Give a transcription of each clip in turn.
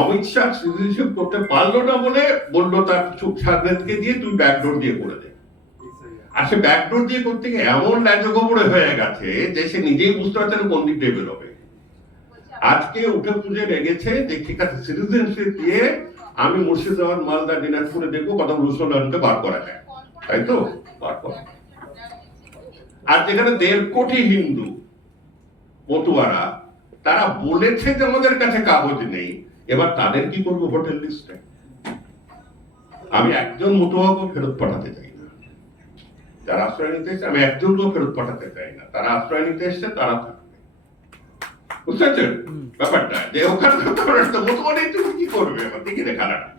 Amit Shah citizenship করতে পারলো না বলে বললো তার সাগরেদকে দিয়ে তুই ব্যাকডোর দিয়ে করে দে। আর সে ব্যাকডোর দিয়ে করতে গিয়ে এমন ল্যাজো গোবরে হয়ে গেছে যে সে নিজেই বুঝতে পারছে না কোন দিক দিয়ে বেরোবে। আজকে উঠে পুজে লেগেছে যে ঠিক আছে সিটিজেনশিপ দিয়ে আমি মুর্শিদাবাদ মালদা দিনাজপুরে দেখবো কত মুসলমানকে বার করা যায়, তাই তো বার করা। আর যেখানে 1.5 কোটি হিন্দু মতুয়ারা, তারা বলেছে যে আমাদের কাছে কাগজ নেই, এবার তাদের কি করবো ভোটার লিস্টে? আমি একজন মতুয়াকেও ফেরত পাঠাতে চাই না যারা আশ্রয় নিতে এসছে, আমি একজনকেও ফেরত পাঠাতে চাই না, তারা আশ্রয় নিতে এসছে তারা থাকবে। বুঝতে ব্যাপারটা যে ওখানে মতুয়া নেই, তুমি কি করবে? আমার দেখি রে খেলাটা।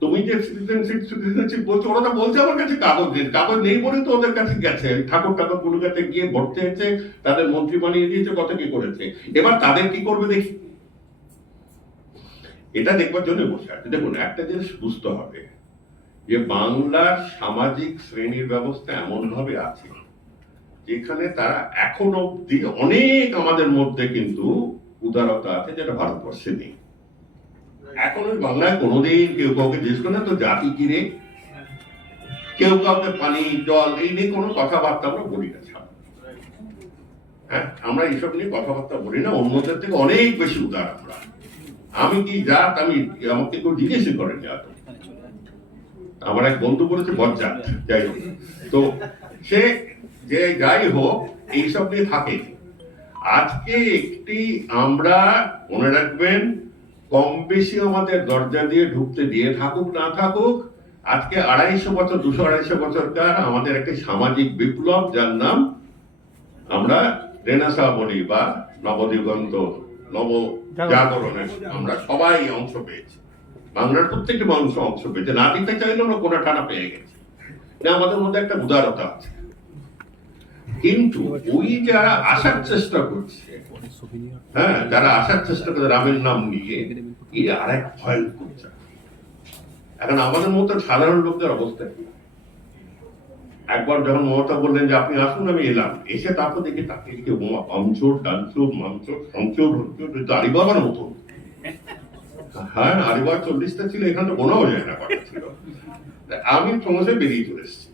তুমি যে সিটিজেনশিপ বলছো, ওরা তো বলছে আমার কাছে কাগজ নেই, কাগজ নেই বলে তো ওদের কাছে গেছে, ঠাকুর গুলো কাছে গিয়ে ভোট চেয়েছে, তাদের মন্ত্রী বানিয়ে দিয়েছে, কত কি করেছে। এবার তাদের কি করবে দেখি, এটা দেখবার জন্য বসে আছে। দেখুন, একটা জিনিস বুঝতে হবে যে বাংলার সামাজিক শ্রেণীর ব্যবস্থা এমন ভাবে আছে যেখানে তারা এখন অব্দি অনেক আমাদের মধ্যে কিন্তু উদারতা আছে যেটা ভারতবর্ষে নেই। এখন ওই বাংলায় কোনোদিন কেউ কাউকে জিজ্ঞেস করে না তো জাতি কি রে, কেউ কাউকে পানি জল এই নিয়ে কোনো কথাবার্তা আমরা বলি না। হ্যাঁ, আমরা এইসব নিয়ে কথাবার্তা বলি না, অন্যদের থেকে অনেক বেশি উদার আমরা। আমি কি জাত, আমি আমাকে কেউ জিজ্ঞেসই করেনি। আমার এক বন্ধু বলেছে বজ্জাত, যাই হোক, তো সে যে যাই হোক এইসব নিয়ে থাকে। আজকে একটি আমরা মনে রাখবেন, কম বেশি আমাদের দরজা দিয়ে ঢুকতে দিয়ে থাকুক না থাকুক, আজকে 250 বছর 200-250 বছরকার আমাদের একটি সামাজিক বিপ্লব, যার নাম আমরা রেনেসাঁ বলি বা নবদিগন্ত নবজাগরণের আমরা সবাই অংশ পেয়েছি। বাংলার প্রত্যেকটি মানুষ অংশ পেয়েছে, না দিতে চাইলেও না কোনা টানা পেয়ে গেছে। আমাদের মধ্যে একটা উদারতা আছে। কিন্তু ওই যারা আসার চেষ্টা করছে, হ্যাঁ, যারা আসার চেষ্টা করে রামের নাম নিয়ে, এই আরেক ভয় করছে। এখন আমাদের মতো সাধারণ লোকদের অবস্থা কি? একবার যখন মমতা বললেন যে আপনি আসুন, আমি এলাম, এসে তারপর দেখি তাকে দিকে বোমা, পামচোর, ডানচোর, মামচোর, সংচোর, আরিবাবার মতো। হ্যাঁ, আরিবার 40টা ছিল, এখানে গোনাও যায় না কটা ছিল। আমি ক্রমশ বেরিয়ে চলে এসেছি।